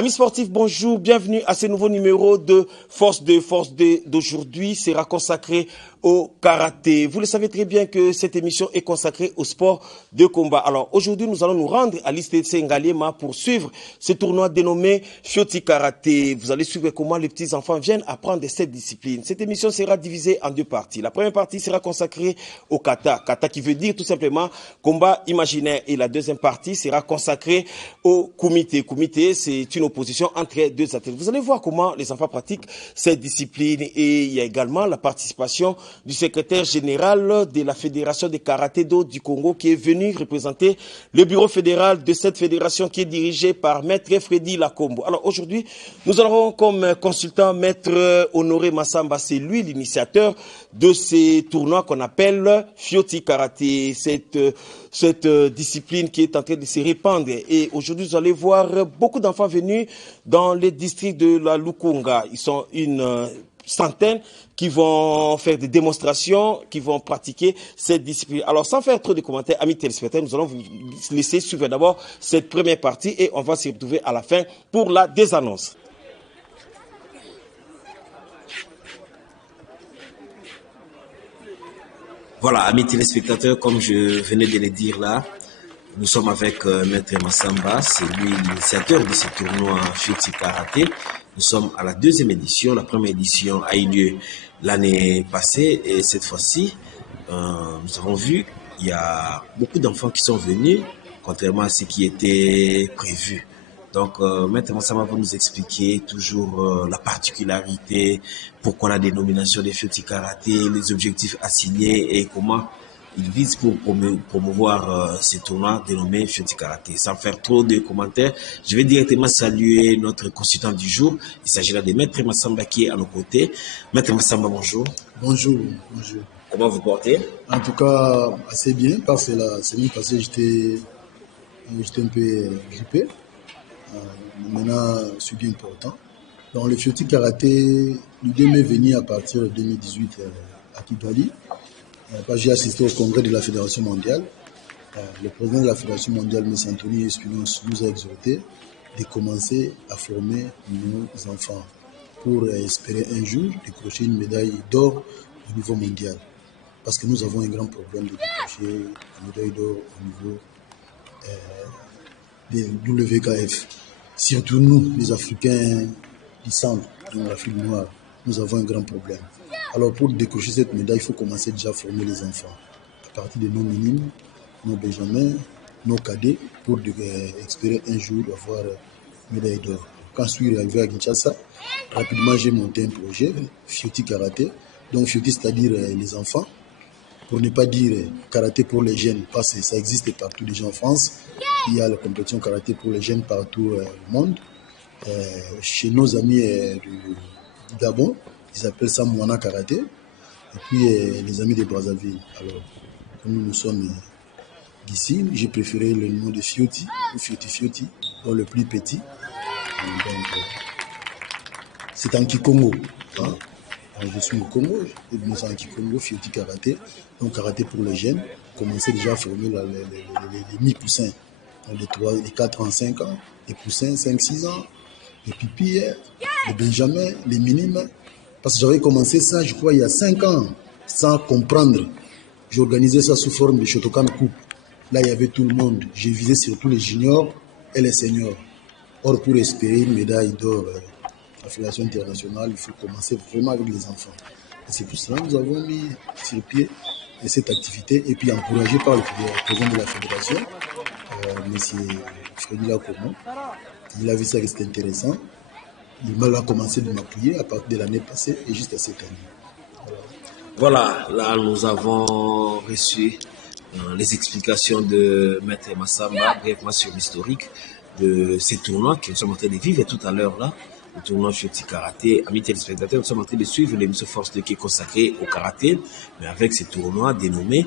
Amis sportifs, bonjour, bienvenue à ce nouveau numéro de Force 2. Force 2 d'aujourd'hui sera consacré au karaté. Vous le savez très bien que cette émission est consacrée au sport de combat. Alors aujourd'hui, nous allons nous rendre à l'ITC Ngaliema pour suivre ce tournoi dénommé Fioti Karaté. Vous allez suivre comment les petits enfants viennent apprendre cette discipline. Cette émission sera divisée en deux parties. La première partie sera consacrée au kata. Kata qui veut dire tout simplement combat imaginaire. Et la deuxième partie sera consacrée au kumite. Kumite, c'est une opposition entre deux athlètes. Vous allez voir comment les enfants pratiquent cette discipline. Et il y a également la participation du secrétaire général de la Fédération de Karaté-Do du Congo qui est venu représenter le bureau fédéral de cette fédération qui est dirigée par Maître Freddy Lakombo. Alors aujourd'hui, nous aurons comme consultant Maître Honoré Massamba. C'est lui l'initiateur de ces tournois qu'on appelle Fioti Karaté. Cette discipline qui est en train de se répandre. Et aujourd'hui, vous allez voir beaucoup d'enfants venus dans les districts de la Lukunga. Ils sont une centaines qui vont faire des démonstrations, qui vont pratiquer cette discipline. Alors, sans faire trop de commentaires, amis téléspectateurs, nous allons vous laisser suivre d'abord cette première partie et on va se retrouver à la fin pour la désannonce. Voilà, amis téléspectateurs, comme je venais de le dire là, nous sommes avec Maître Massamba, c'est lui l'initiateur de ce tournoi Fioti Karaté. Nous sommes à la deuxième édition. La première édition a eu lieu l'année passée et cette fois-ci, nous avons vu il y a beaucoup d'enfants qui sont venus, contrairement à ce qui était prévu. Donc, Maître Massamba va nous expliquer toujours la particularité, pourquoi la dénomination des Fioti Karaté, les objectifs assignés et comment il vise pour promouvoir ce tournoi dénommé Fioti Karaté. Sans faire trop de commentaires, je vais directement saluer notre consultant du jour. Il s'agit là de Maître Massamba qui est à nos côtés. Maître Massamba, bonjour. Bonjour, bonjour. Comment vous portez? En tout cas, assez bien, parce que la semaine passée, j'étais un peu grippé. Maintenant, c'est bien important. Dans le Fioti Karaté, l'idée m'est venue à partir de 2018 à Kigali. J'ai assisté au congrès de la Fédération mondiale. Le président de la Fédération mondiale, M. Anthony Espinosa, nous a exhorté de commencer à former nos enfants pour espérer un jour décrocher une médaille d'or au niveau mondial. Parce que nous avons un grand problème de décrocher une médaille d'or au niveau du WKF. Surtout nous, les Africains du centre, dans l'Afrique noire, nous avons un grand problème. Alors pour décrocher cette médaille, il faut commencer déjà à former les enfants. À partir de nos minimes, nos benjamins, nos cadets, pour espérer un jour avoir une médaille d'or. Quand je suis arrivé à Kinshasa, rapidement j'ai monté un projet, Fioti Karaté. Donc Fioti, c'est-à-dire les enfants, pour ne pas dire karaté pour les jeunes, parce que ça existe partout déjà en France. Il y a la compétition karaté pour les jeunes partout au monde. Chez nos amis du Gabon, ils appellent ça Moana Karaté. Et puis les amis de Brazzaville. Alors, comme nous sommes d'ici, j'ai préféré le nom de Fioti, ou Fioti, donc le plus petit. Donc, c'est en Kikongo. Hein? Alors, je suis au Congo, et nous sommes en Kikongo, Fioti Karaté. Donc, karaté pour les jeunes. Commencer déjà à former les mi-poussins. Les 4 ans, 5 ans, les poussins, 5-6 ans, les pipis, les benjamins, les minimes. Parce que j'avais commencé ça, je crois, il y a 5 ans, sans comprendre. J'organisais ça sous forme de Shotokan Coupe. Là, il y avait tout le monde. J'ai visé surtout les juniors et les seniors. Or, pour espérer une médaille d'or à la Fédération internationale, il faut commencer vraiment avec les enfants. Et c'est pour cela que nous avons mis sur pied cette activité et puis encouragé par le président de la Fédération, M. Freddy Lakombo. Il a vu ça que c'était intéressant. Il a commencé de m'appuyer à partir de l'année passée et jusqu'à cette année. Voilà, là nous avons reçu les explications de Maître Massamba, brièvement sur l'historique de ces tournois que nous sommes en train de vivre tout à l'heure là. Le tournoi Fioti Karaté. Amis téléspectateurs, nous sommes en train de suivre l'émission Force 2 qui est consacrée au karaté, mais avec ces tournois dénommés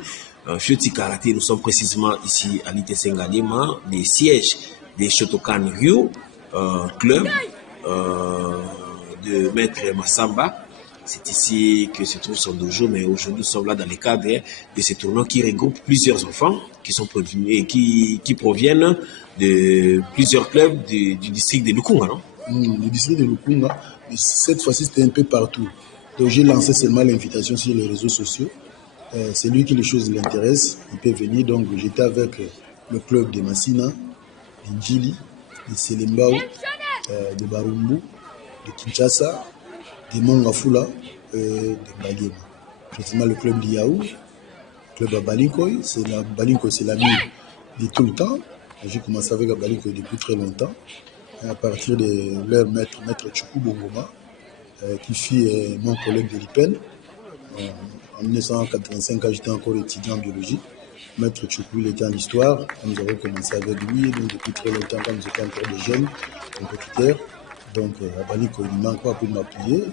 Fioti Karaté. Nous sommes précisément ici à l'ITC Ngaliema, les sièges des Shotokan Ryu Club de Maître Massamba. C'est ici que se trouve son dojo, mais aujourd'hui nous sommes là dans le cadre de ce tournoi qui regroupe plusieurs enfants qui sont provenus et qui proviennent de plusieurs clubs du district de Lukunga, non? Le district de Lukunga, mais cette fois-ci c'était un peu partout. Donc j'ai lancé seulement l'invitation sur les réseaux sociaux. C'est lui qui les choses l'intéressent, il peut venir. Donc j'étais avec le club de Massina, de Djili, de Selembao, de Barumbu, de Kinshasa, de Mongafula, de Bagema. Précisément le club d'Iaou, le club à Balinkoy. Balinkoy, c'est l'ami de tout le temps. J'ai commencé avec Balinkoy depuis très longtemps. À partir de leur maître Tchoukou Bongoma, qui fut mon collègue de l'IPEN. En 1985, quand j'étais encore étudiant en biologie, maître Tchoukou, il était en histoire. Nous avons commencé avec lui, donc depuis très longtemps, quand nous étions encore des jeunes compétiteurs. Donc, à Baliko, il ne manque pas pour m'appuyer.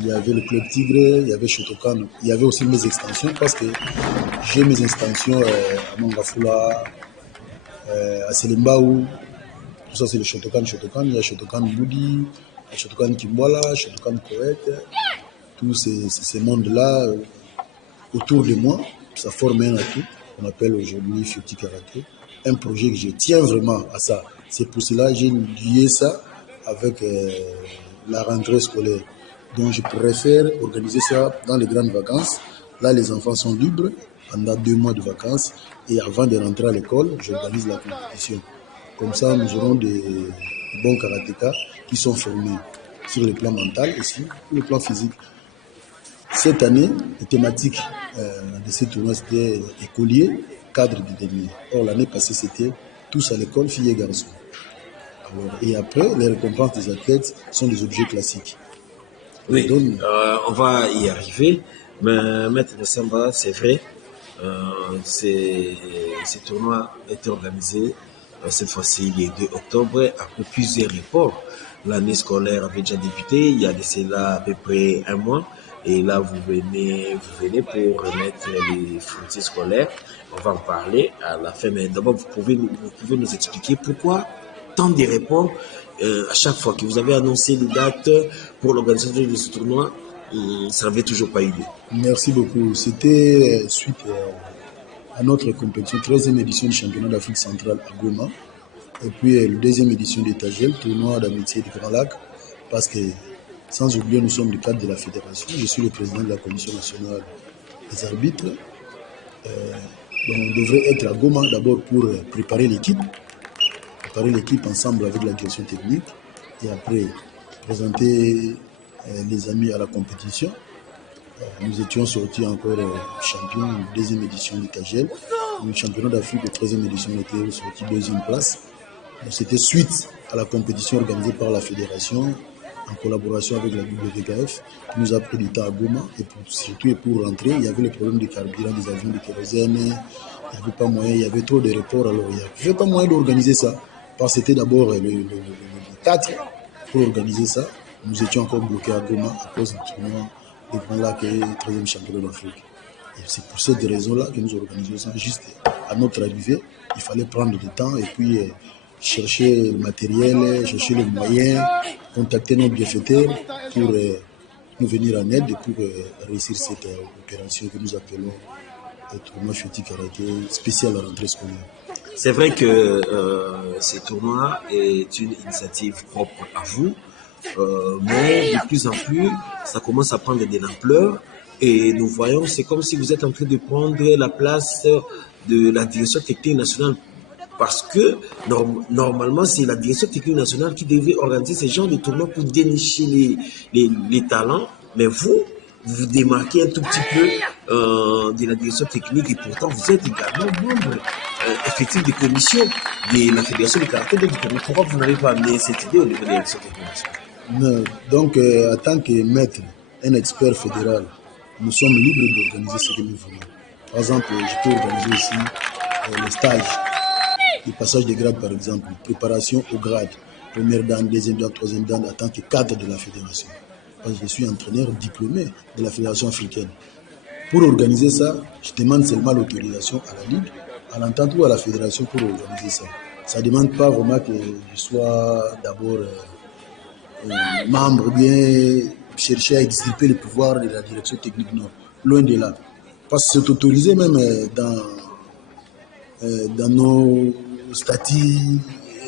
Il y avait le club Tigre, il y avait Shotokan, il y avait aussi mes extensions, parce que j'ai mes extensions à Mongafula, à Selembao. Tout ça, c'est le Shotokan. Il y a Shotokan Moudi, Shotokan Kimwala, Shotokan Koweït. Tous ces mondes-là autour de moi, ça forme un atout qu'on appelle aujourd'hui Futi Karaté. Un projet que je tiens vraiment à ça. C'est pour cela que j'ai lié ça avec la rentrée scolaire. Donc je préfère organiser ça dans les grandes vacances. Là, les enfants sont libres pendant 2 mois de vacances. Et avant de rentrer à l'école, j'organise la compétition. Comme ça, nous aurons des bons karatékas qui sont formés sur le plan mental et sur le plan physique. Cette année, la thématique de ce tournoi, c'était écolier, cadre du dernier. Or, l'année passée, c'était tous à l'école, filles et garçons. Alors, et après, les récompenses des athlètes sont des objets classiques. Oui, on va y arriver. Mais Maître Samba, c'est vrai, ce tournoi était organisé cette fois-ci le 2 octobre après plusieurs reports. L'année scolaire avait déjà débuté, il y a de cela à peu près 1 mois. Et là, vous venez pour remettre les fournitures scolaires. On va en parler à la fin. Mais d'abord, vous pouvez nous expliquer pourquoi tant de reports à chaque fois que vous avez annoncé les dates pour l'organisation de ce tournoi, ça n'avait toujours pas eu lieu. Merci beaucoup. C'était suite à notre compétition, 13e édition du championnat d'Afrique centrale à Goma. Et puis la 2e édition d'Étagel, tournoi d'amitié du Grand Lac. Parce que, sans oublier, nous sommes du cadre de la fédération. Je suis le président de la commission nationale des arbitres. Donc on devrait être à Goma d'abord pour préparer l'équipe ensemble avec la direction technique et après présenter les amis à la compétition. Nous étions sortis encore champions de 2e édition d'Étagel. Le championnat d'Afrique de 13e édition était sorti 2e place. C'était suite à la compétition organisée par la fédération en collaboration avec la WKF qui nous a pris du temps à Goma et surtout pour rentrer, il y avait le problème de carburant des avions de kérosène, il n'y avait pas moyen, il y avait trop de reports, alors il n'y avait pas moyen d'organiser ça. Parce que c'était d'abord le 4 pour organiser ça. Nous étions encore bloqués à Goma à cause du tournoi des Grands Lacs et 13e championnat d'Afrique. Et c'est pour cette raison-là que nous organisons ça. Juste à notre arrivée, il fallait prendre du temps et puis chercher le matériel, chercher les moyens, contacter nos bienfaiteurs pour nous venir en aide et pour réussir cette opération que nous appelons le tournoi Futi Karaté spécial à la rentrée scolaire. C'est vrai que ce tournoi est une initiative propre à vous, mais de plus en plus, ça commence à prendre de l'ampleur et nous voyons, c'est comme si vous êtes en train de prendre la place de la direction technique nationale parce que normalement, c'est la direction technique nationale qui devait organiser ce genre de tournoi pour dénicher les talents, mais vous démarquez un tout petit peu de la direction technique et pourtant vous êtes également membre effectif des commissions de la Fédération de karaté. Pourquoi vous n'avez pas amené cette idée au niveau de la direction technique? Donc, en tant que maître, un expert fédéral, nous sommes libres d'organiser ce que nous voulons. Par exemple, je peux organiser ici le stage, le passage de grade par exemple, préparation au grade, première dan, deuxième dan, troisième dan, en tant que cadre de la fédération. Parce que je suis entraîneur diplômé de la fédération africaine. Pour organiser ça, je demande seulement l'autorisation à la Ligue, à l'entente ou à la fédération pour organiser ça. Ça ne demande pas vraiment que je sois d'abord membre, bien chercher à extirper le pouvoir de la direction technique, non. Loin de là. Parce que c'est autorisé même dans nos statuts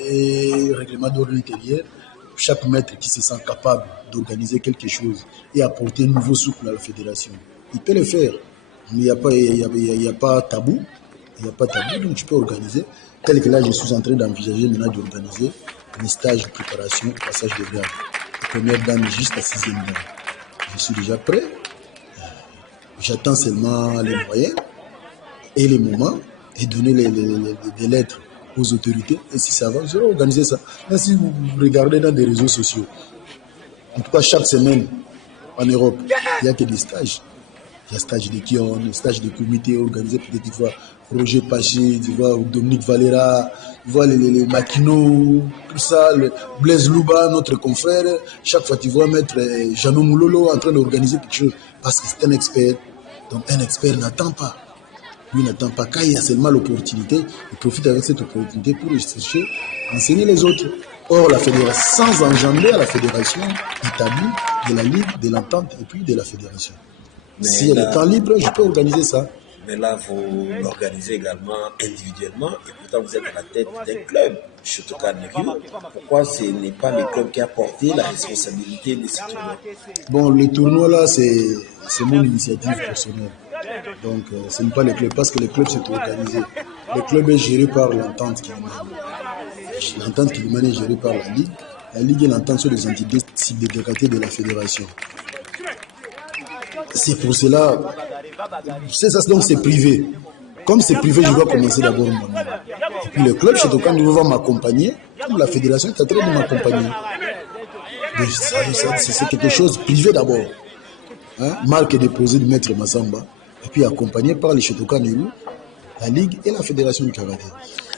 et règlements d'ordre intérieur, chaque maître qui se sent capable d'organiser quelque chose et apporter un nouveau souffle à la fédération, il peut le faire. Il n'y a pas tabou. Il n'y a pas tabou, donc tu peux organiser. Tel que là, je suis en train d'envisager maintenant d'organiser un stage de préparation au passage de garde. La première dame juste à 6e dame. Je suis déjà prêt. J'attends seulement les moyens et les moments et donner des lettres aux autorités. Et si ça va, je vais organiser ça. Là, si vous regardez dans des réseaux sociaux, en tout cas chaque semaine en Europe, il n'y a que des stages. Il y a stage de Kion, stage de comité organisé, peut-être tu vois Roger Paché, tu vois Dominique Valera, tu vois les Makino, tout ça, Blaise Louba, notre confrère. Chaque fois tu vois maître Jeannot Moulolo en train d'organiser quelque chose parce que c'est un expert. Donc un expert n'attend pas. Lui n'attend pas. Quand il y a seulement l'opportunité, il profite avec cette opportunité pour chercher, enseigner les autres. Or, la fédération, sans engendrer à la fédération établie de la Ligue, de l'entente et puis de la fédération. Si elle est temps libre, je peux organiser ça. Mais là, vous l'organisez également individuellement et pourtant vous êtes à la tête d'un club, Shotokan Rio. Pourquoi ce n'est pas le club qui a porté la responsabilité de ce tournoi? Bon, le tournoi là, c'est mon initiative personnelle. Donc, ce n'est pas le club, parce que le club s'est organisé. Le club est géré par l'entente qui est l'entente qui est gérée par la Ligue. La Ligue et l'entente sont des entités subdélégatées de la fédération. C'est pour cela, c'est ça, donc c'est privé. Comme c'est privé, je dois commencer d'abord moi-même. Et puis le club, chez Tokan, va m'accompagner, comme la fédération est en train de m'accompagner. C'est quelque chose privé d'abord. Hein? Marque déposée de Maître Massamba, et puis accompagné par les Shotokan, la Ligue et la fédération du karaté.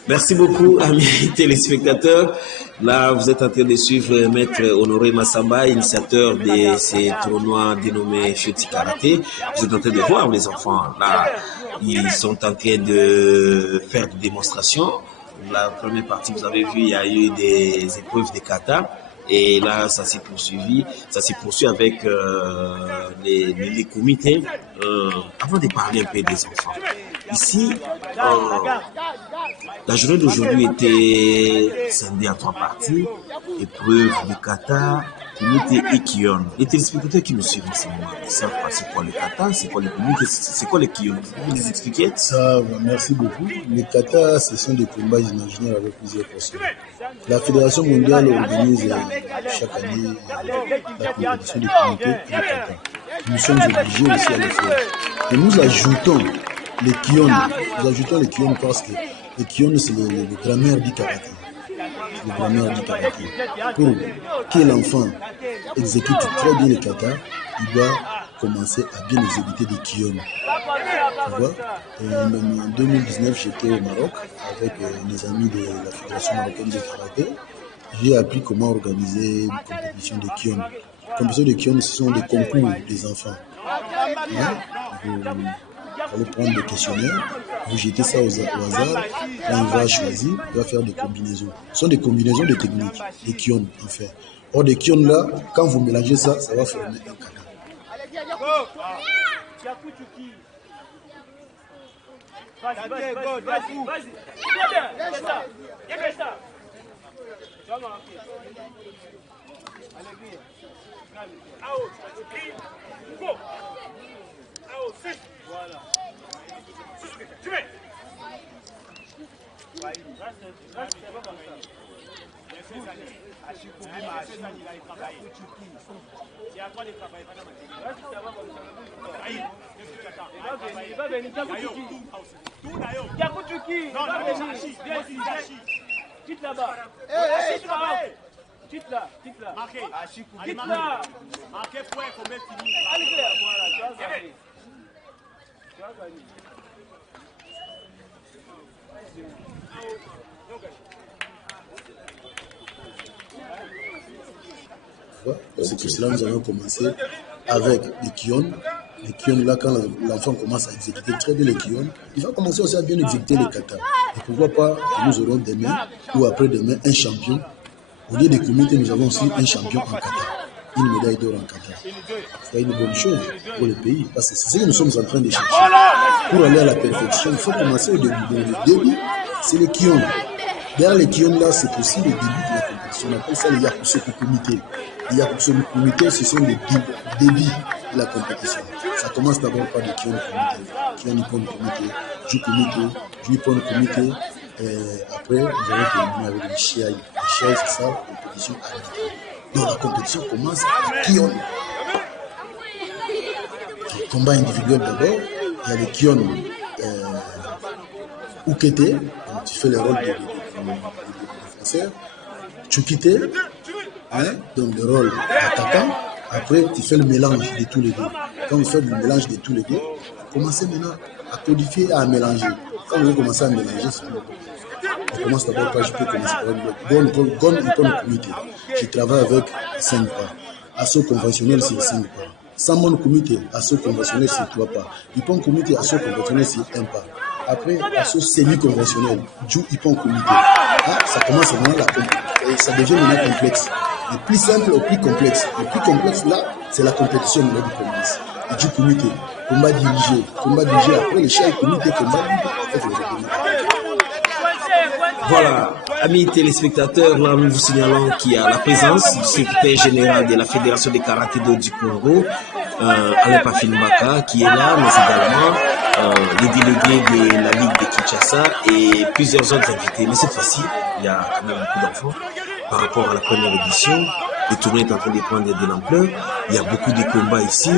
Merci beaucoup, amis téléspectateurs. Là, vous êtes en train de suivre Maître Honoré Massamba, initiateur de ces tournois dénommés Futi Karaté. Vous êtes en train de voir les enfants. Là, ils sont en train de faire des démonstrations. La première partie, vous avez vu, il y a eu des épreuves de kata. Et là, ça s'est poursuivi. Ça s'est poursuivi avec les comités. Avant de parler un peu des enfants. Ici, la journée d'aujourd'hui était scindée en 3 parties. Épreuve de kata, comité et kion. Les téléspectateurs qui nous suivent en ce moment, ils savent pas c'est quoi le kata, c'est quoi le comité, c'est quoi le kion. Vous nous expliquer? Ça va, merci beaucoup. Les kata, ce sont des combats imaginaires avec plusieurs personnes. La Fédération mondiale organise chaque année la compétition des comités et des kata. Nous sommes obligés aussi à le faire. Et nous ajoutons les kion. Nous ajoutons les kion parce que les kion, c'est le grammaire du karaté. Le grammaire du karaté. Pour que l'enfant exécute très bien le kata, il doit commencer à bien exécuter des kion. Tu vois, en 2019, j'étais au Maroc avec les amis de la Fédération marocaine de karaté. J'ai appris comment organiser une compétition de kion. Les compétitions de kion, ce sont des concours des enfants. Hein? Vous allez prendre des questionnaires, vous jetez ça au hasard, quand il va choisir, il va faire des combinaisons. Ce sont des combinaisons de techniques, des kion en fait. Or, des kion là, quand vous mélangez ça, ça va former un kata. Quitte là-bas. Quitte là. Marquez. Quitte là. Marquez point, combien fini. Allez, voilà, tu vas gagner. Tu vas gagner. C'est pour cela que nous avons commencé avec les kion. Les kion, là, quand l'enfant commence à exécuter très bien les kion, il va commencer aussi à bien exécuter les kata. Et pourquoi pas que nous aurons demain ou après-demain un champion. Au lieu des comités, nous avons aussi un champion en kata. une médaille d'or en Qatar. C'est une bonne chose pour le pays, parce que c'est ce que nous sommes en train de chercher. Pour aller à la perfection, il faut commencer au début. Le début, c'est les Kion. Derrière les Kion, là, c'est aussi le début de la compétition. On appelle ça les Yakusoku Kumite. Les Yakusoku Kumite, ce sont les débits de la compétition. Ça commence d'abord par le Kion Kumite, Kion Nippon Kumite, Ju Kumite, Ju Nippon Kumite. Après, nous allons terminer avec les Shiai. Les Shiai, c'est ça, la compétition arbitrale. Donc la compétition commence à Kion. Le combat individuel d'abord, il y a les Kion Ukete, donc tu fais le rôle de défenseur. Chukite, donc le rôle d'attaquant. Après, tu fais le mélange de tous les deux. Quand vous faites le mélange de tous les deux, vous commencez maintenant à codifier et à mélanger. Quand vous commencez à mélanger, on commence d'abord par, je peux commencer par le Gon Ipon Kumite. Je travaille avec 5 pas. Assaut conventionnel, c'est 5 pas. Samon Kumite, assaut conventionnel, c'est 3 pas. Ipon Kumite, assaut conventionnel, c'est 1 pas. Après, assaut semi-conventionnel, Ju Ipon Kumite. Ça commence maintenant ça devient maintenant complexe. Le plus simple au plus complexe. Le plus complexe, là, c'est la compétition de qui commence. Et du comité, combat dirigé. Après, le chef comité, combat dirigé. Voilà, amis téléspectateurs, là nous vous signalons qu'il y a la présence du secrétaire général de la Fédération de karaté-do du Congo, Alain Pafinbaka, qui est là, mais également les délégués de la Ligue de Kinshasa et plusieurs autres invités. Mais cette fois-ci, il y a quand même beaucoup d'enfants. Par rapport à la première édition, le tournoi est en train de prendre de l'ampleur. Il y a beaucoup de combats ici.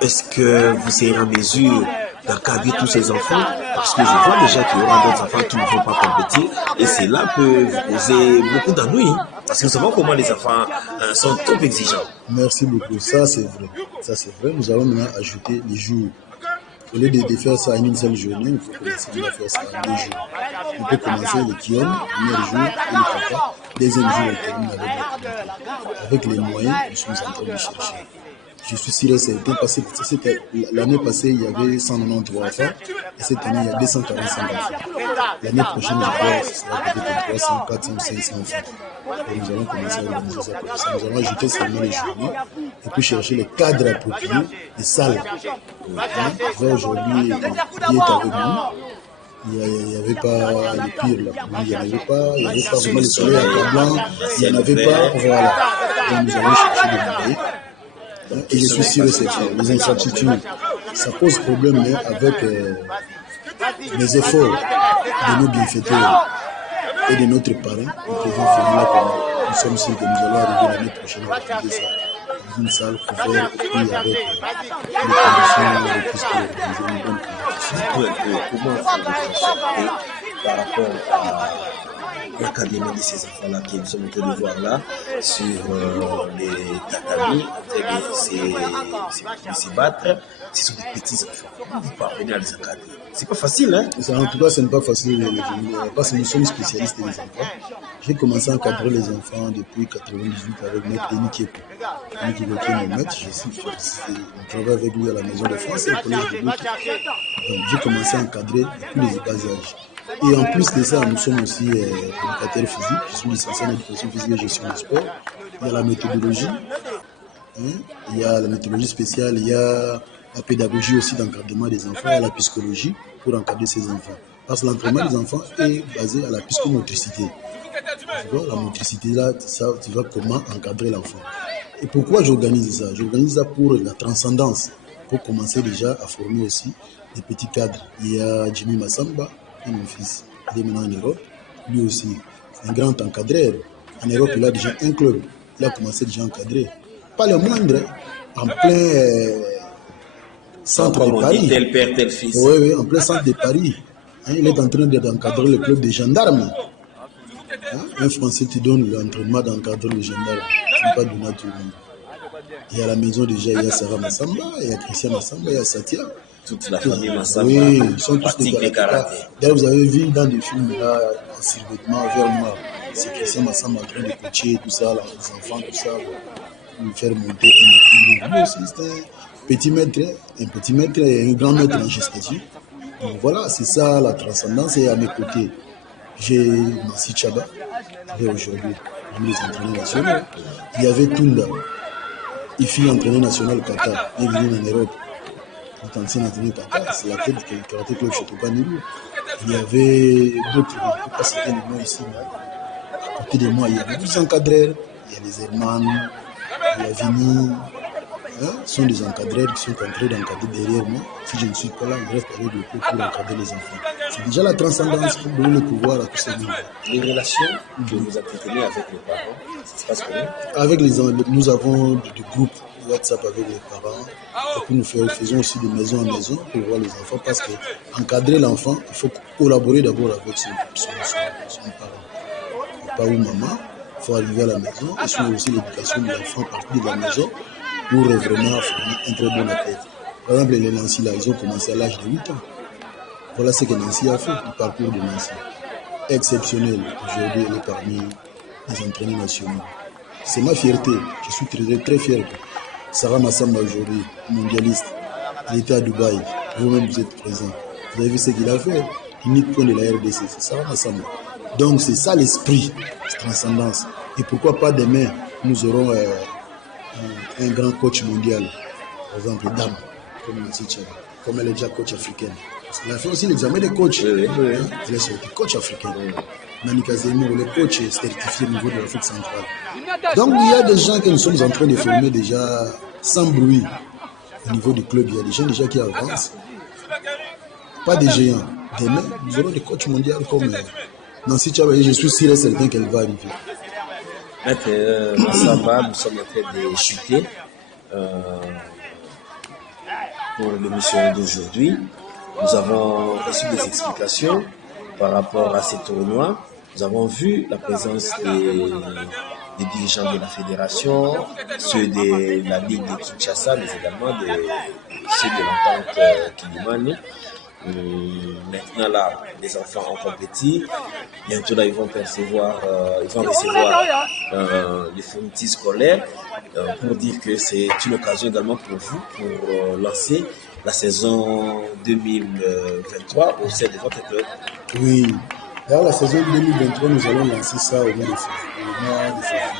Est-ce que vous serez en mesure d'encadrer tous ces enfants? Parce que je vois déjà qu'il y aura d'autres enfants qui ne vont pas compétir. Et cela peut vous poser beaucoup d'ennuis. Parce que nous savons comment les enfants sont trop exigeants. Merci beaucoup. Ça, c'est vrai. Nous allons maintenant ajouter les jours. Au lieu de faire ça en une seule journée, il faut commencer à faire ça en 2 jours. On peut commencer le Kion, premier jour, et le Kata. Deuxième jour, on termine avec les moyens que nous sommes en train de chercher. Je suis sûr et certain, parce que l'année passée, il y avait 193 enfants, et cette année, il y a 245 enfants. L'année prochaine, je crois que ce sera peut-être 300, 400, 500 enfants. Et nous allons commencer à organiser ça comme ça. Nous allons ajouter seulement les journées, et puis chercher les cadres appropriés, les salles. Aujourd'hui, il est avec nous. Il n'y avait pas le pire là. Il n'y avait pas vraiment le soleil à blanc. Il n'y en avait pas. Voilà. Donc nous allons chercher des médailles. Et je suis sûr que c'est les incertitudes. Ça pose problème mais avec les efforts de nos bienfaiteurs et de notre parrain. Nous pouvons finir là comme nous sommes sûrs que nous allons arriver l'année prochaine à retrouver ça. Une salle couverte et puis avec les conditions les plus pour organiser une bonne compétition. Comment vous par rapport à l'académie de ces enfants-là qui nous sommes en train de voir là sur les tatamis en train de se battre? Ce sont des petits enfants. Comment vous parvenez à les encadrer? C'est pas facile, hein? En tout cas, ce n'est pas facile parce que nous sommes spécialistes des enfants. J'ai commencé à encadrer les enfants depuis 1998 avec Maître Denis Kiepo. Denis Kiepo qui est mon maître, on travaille avec lui à la Maison de France et au Collège de Bouki. Donc j'ai commencé à encadrer depuis les bas âges. Et en plus de ça, nous sommes aussi éducateurs physiques. Je suis licencié en éducation physique et gestion du sport. Il y a la méthodologie, il y a la méthodologie spéciale, il y a la pédagogie aussi d'encadrement des enfants et la psychologie pour encadrer ces enfants. Parce que l'entraînement des enfants est basé à la psychomotricité. Tu vois, la motricité là, tu vois comment encadrer l'enfant. Et pourquoi j'organise ça? J'organise ça pour la transcendance, pour commencer déjà à former aussi des petits cadres. Il y a Jimmy Massamba, mon fils, il est maintenant en Europe. Lui aussi, c'est un grand encadreur. En Europe, il a déjà un club. Il a commencé déjà à encadrer. Pas le moindre, en plein centre de Paris. Tel père, tel fils. Oui, en plein centre de Paris. Il est en train d'encadrer le club des gendarmes. Un Français te donne l'entraînement d'encadrer les gendarmes. Ce n'est pas donné à tout le monde. Et à la maison déjà, il y a Sarah Massamba, il y a Christian Massamba, il y a Satya. Toute la famille Massamba. Oui, ils sont tous des karaté. D'ailleurs, vous avez vu dans des films là, en survêtement vert noir, c'est Christian Massamba en train de coacher tout ça, là, les enfants, tout ça, pour faire monter un aussi. C'est un petit maître et un grand maître en gestation. Donc voilà, c'est ça la transcendance. Et à mes côtés, j'ai Massi Chaba, qui est aujourd'hui parmi les entraîneurs nationaux. Il y avait Tunda, Il fit entraîneur national au Qatar, il est venu en Europe. Il est ancien entraîneur au Qatar, c'est la tête du karaté club chez Topanilou. Il y avait d'autres, je ne peux pas citer les noms ici, mais à côté de moi, il y avait des encadreurs, il y a les Herman, il y a Vini, ce sont des encadreurs qui sont en train d'encadrer derrière moi. Si je ne suis pas là, je reste avec le club pour encadrer les enfants. C'est déjà la transcendance pour donner le pouvoir à tous ces gens. Les relations que vous entretenez avec les parents, ça se passe comment? Avec nous avons des groupes WhatsApp avec les parents. Et puis nous faisons aussi de maison en maison pour voir les enfants parce que encadrer l'enfant, il faut collaborer d'abord avec son parent. Papa ou maman, il faut arriver à la maison et suivre aussi l'éducation de l'enfant à partir de la maison pour vraiment former un très bon athlète. Par exemple, les Nancy, là, ils ont commencé à l'âge de 8 ans. Voilà ce que Nancy a fait, le parcours de Nancy. Exceptionnel. Aujourd'hui, elle est parmi les entraîneurs nationaux. C'est ma fierté. Je suis très, très fier. Sarah Massamba, aujourd'hui, mondialiste. Elle était à Dubaï. Vous-même, vous êtes présent. Vous avez vu ce qu'il a fait. Unique point de la RDC, c'est Sarah Massamba. Donc, c'est ça l'esprit, cette transcendance. Et pourquoi pas demain, nous aurons un grand coach mondial, par exemple Dame, comme Nancy Tchèque, comme elle est déjà coach africaine. Parce qu'elle a fait aussi l'examen des coachs. Oui. Elle est sortie coach africaine. Nani Kazemo, le coach est certifié au niveau de l'Afrique centrale. Donc il y a des gens que nous sommes en train de former déjà sans bruit au niveau du club. Il y a des gens déjà qui avancent. Pas des géants. Demain, nous aurons des coachs mondiaux comme Nancy Tchèque. Je suis sûr et certain qu'elle va arriver. Maître Massamba, nous sommes en train de chuter pour l'émission d'aujourd'hui. Nous avons reçu des explications par rapport à ces tournois. Nous avons vu la présence des dirigeants de la fédération, ceux de la Ligue de Kinshasa, mais également ceux de l'entente Kilimani. Maintenant là, les enfants ont compétit. Bientôt là, ils vont recevoir les fournitures scolaires pour dire que c'est une occasion également pour vous pour lancer la saison 2023 au sein de votre club. Oui. Dans la saison 2023, nous allons lancer ça au mois de février.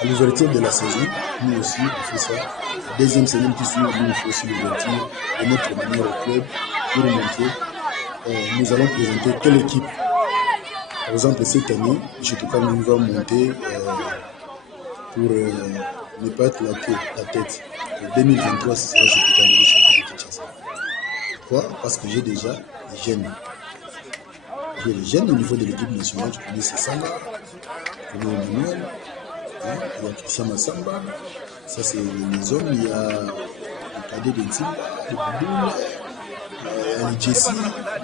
À l'ouverture de la saison, nous aussi, on fait ça. La deuxième semaine qui suit, nous fait aussi l'ouverture de notre manière au club pour montrer. Nous allons présenter quelle équipe. Par exemple, cette année, je te parle, nous allons monter pour ne pas être la tête. En 2023, ce sera cette année champion de Kinshasa. Pourquoi? Parce que j'ai déjà des jeunes. J'ai des jeunes au niveau de l'équipe nationale. Je connais Sessanga, je connais Emmanuel, il y a Christian Massamba. Ça, c'est les hommes. Il y a le cadet de Ntimba, le Bouboule, il y a le Jessie,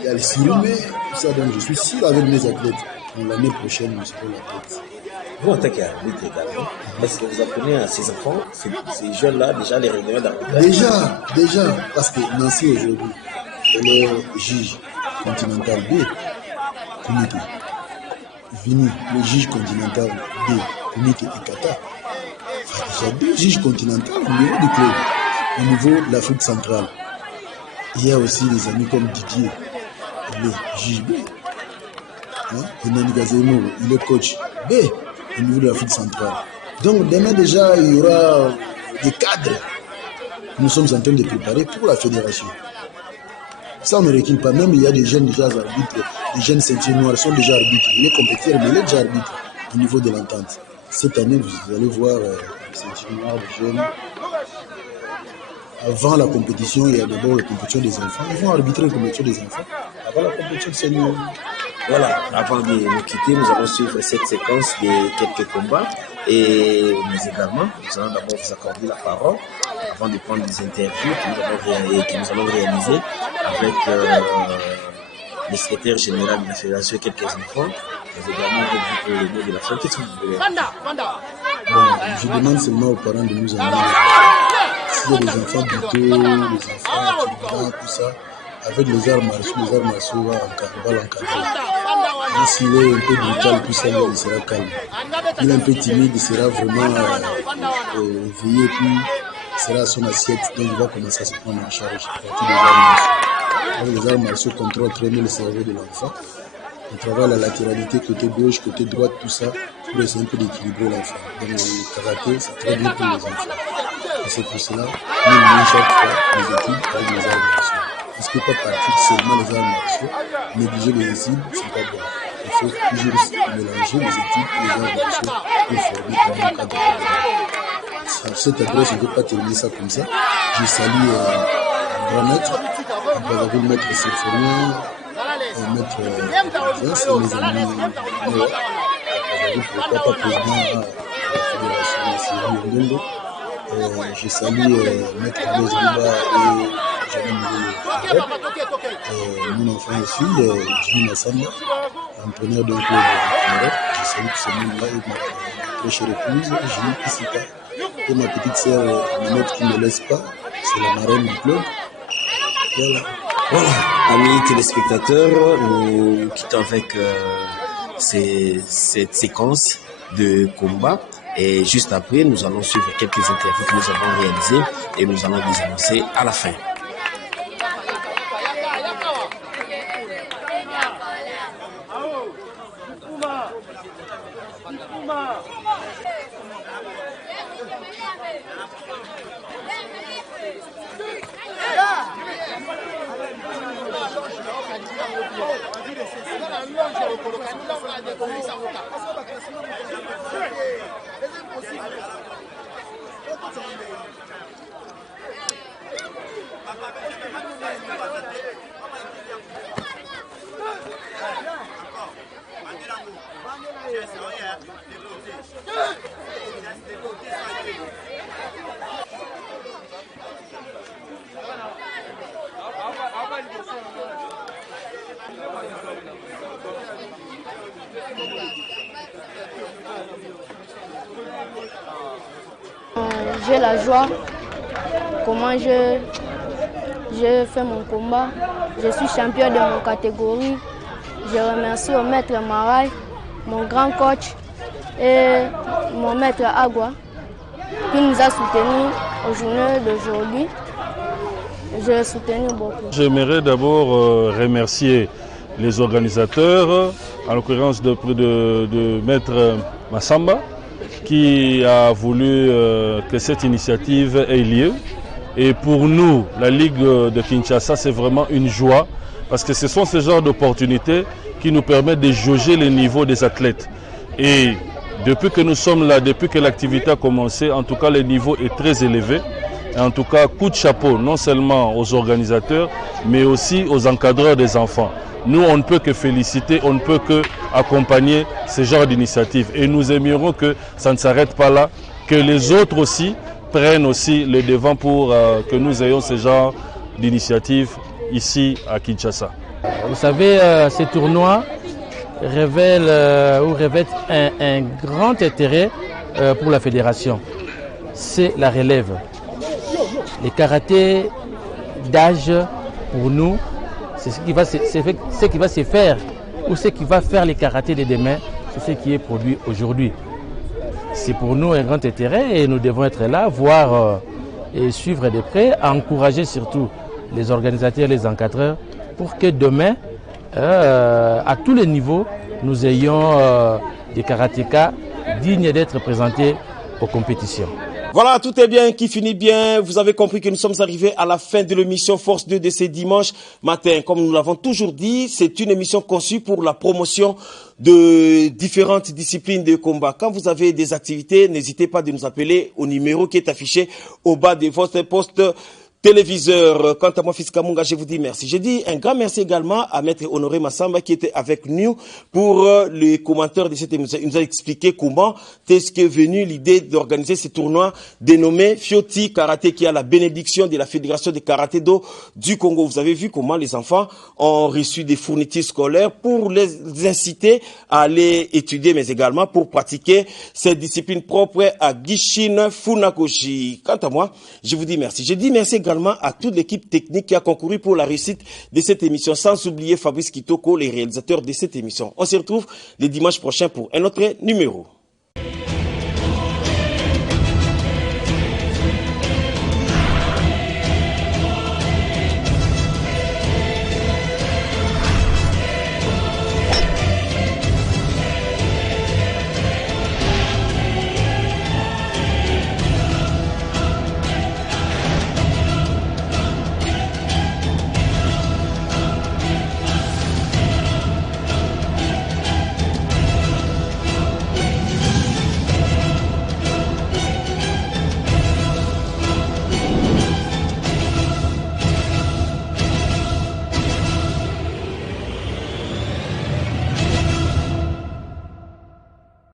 il y a le Siroumé. Tout ça, donc je suis sûr avec mes athlètes. L'année prochaine, nous serons la tête. Vous, en tant qu'arbitre également, est-ce que vous apprenez à ces enfants, ces jeunes-là, déjà les règlements d'arbitrage? Déjà, parce que Nancy aujourd'hui, elle est juge continental B, Kumite. Vini, le juge continental B, Kumite et Kata. Il y a deux juges continentaux au niveau du club, au niveau de l'Afrique centrale. Il y a aussi des amis comme Didier, il est juge B. Et Nani Gazemo, il est coach B au niveau de l'Afrique centrale. Donc demain déjà, il y aura des cadres que nous sommes en train de préparer pour la fédération. Ça, on ne recule pas. Même il y a des jeunes déjà arbitres, des jeunes ceintures noires sont déjà arbitres. Il est compétiteur, mais il est déjà arbitre au niveau de l'entente. Cette année, vous allez voir les ceintures noires, les jeunes. Avant la compétition, il y a d'abord la compétition des enfants. Ils vont arbitrer la compétition des enfants avant la compétition de seniors. Voilà, avant de nous quitter, nous allons suivre cette séquence de quelques combats et nous également, nous allons d'abord vous accorder la parole avant de prendre des interviews que nous allons réaliser avec le secrétaire général de la fédération et quelques enfants, mais également avec vous pour le mot de la fin. Qu'est-ce que vous voulez? Bon, je demande seulement aux parents de nous amener. S'il y a des enfants butés, des enfants qui tout ça, avec les arts martiaux, on va l'encadrer. S'il est un peu brutal, tout ça, il sera calme. Il est un peu timide, il sera vraiment éveillé, puis il sera à son assiette, donc il va commencer à se prendre en charge à partir des arts martiaux. Les arts martiaux contrôlent très bien le cerveau de l'enfant. On travaille la latéralité, côté gauche, côté droite, tout ça, pour essayer un peu d'équilibrer l'enfant. Donc le karaté, c'est très bien pour les enfants. Et c'est pour cela que nous menons chaque fois les études avec les arts martiaux. Parce que pas partir seulement les arts martiaux, négliger les études, c'est pas bon. Il faut toujours mélanger les études et les arts martiaux pour former un bon cadre. Sur cette adresse, je ne vais pas terminer ça comme ça. Je salue un grand maître, un bravo maître Symphonien, un maître Vince et mes amis, pourquoi pas président de la fédération de Syrie Ndongo. Je salue maître Blaise Riba et Jean-Michel Arab. Mon enfant aussi, Jimmy Massamba, entraîneur d'un club de Maroc. Je salue tout ce monde-là et ma très chère épouse, Jimmy Kissika. Et ma petite sœur, Minette, qui ne me laisse pas, c'est la marraine du club. Voilà, amis téléspectateurs, nous quittons avec cette séquence de combat. Et juste après, nous allons suivre quelques interviews que nous avons réalisées et nous allons les annoncer à la fin. J'ai la joie, comment je fais mon combat. Je suis champion de mon catégorie. Je remercie au maître Maraï, mon grand coach et mon maître Agua qui nous a soutenus aux journées d'aujourd'hui. Je l'ai soutenu beaucoup. J'aimerais d'abord remercier les organisateurs, en l'occurrence de maître Massamba, qui a voulu que cette initiative ait lieu. Et pour nous, la Ligue de Kinshasa, c'est vraiment une joie parce que ce sont ce genre d'opportunités qui nous permettent de jauger le niveau des athlètes. Et depuis que nous sommes là, depuis que l'activité a commencé, en tout cas le niveau est très élevé. Et en tout cas, coup de chapeau non seulement aux organisateurs, mais aussi aux encadreurs des enfants. Nous, on ne peut que féliciter, on ne peut que accompagner ce genre d'initiative. Et nous aimerions que ça ne s'arrête pas là, que les autres aussi prennent aussi le devant pour que nous ayons ce genre d'initiative ici à Kinshasa. Vous savez, ces tournois revêtent un grand intérêt pour la fédération. C'est la relève. Les karatés d'âge, pour nous, c'est ce qui va se faire ou ce qui va faire les karatés de demain, c'est ce qui est produit aujourd'hui. C'est pour nous un grand intérêt et nous devons être là, voir et suivre de près, encourager surtout les organisateurs et les encadreurs pour que demain, à tous les niveaux, nous ayons des karatékas dignes d'être présentés aux compétitions. Voilà, tout est bien, qui finit bien. Vous avez compris que nous sommes arrivés à la fin de l'émission Force 2 de ce dimanche matin. Comme nous l'avons toujours dit, c'est une émission conçue pour la promotion de différentes disciplines de combat. Quand vous avez des activités, n'hésitez pas de nous appeler au numéro qui est affiché au bas de votre poste téléviseur. Quant à moi, Fils Kamunga, je vous dis merci. Je dis un grand merci également à Maître Honoré Massamba qui était avec nous pour les commentaires de cette émission. Il nous a expliqué comment est-ce qu'est venue l'idée d'organiser ce tournoi dénommé Fioti Karaté qui a la bénédiction de la Fédération de Karaté-Do du Congo. Vous avez vu comment les enfants ont reçu des fournitures scolaires pour les inciter à aller étudier, mais également pour pratiquer cette discipline propre à Gishin Funakoshi. Quant à moi, je vous dis merci. Je dis merci également à toute l'équipe technique qui a concouru pour la réussite de cette émission, sans oublier Fabrice Kitoko, les réalisateurs de cette émission. On se retrouve le dimanche prochain pour un autre numéro.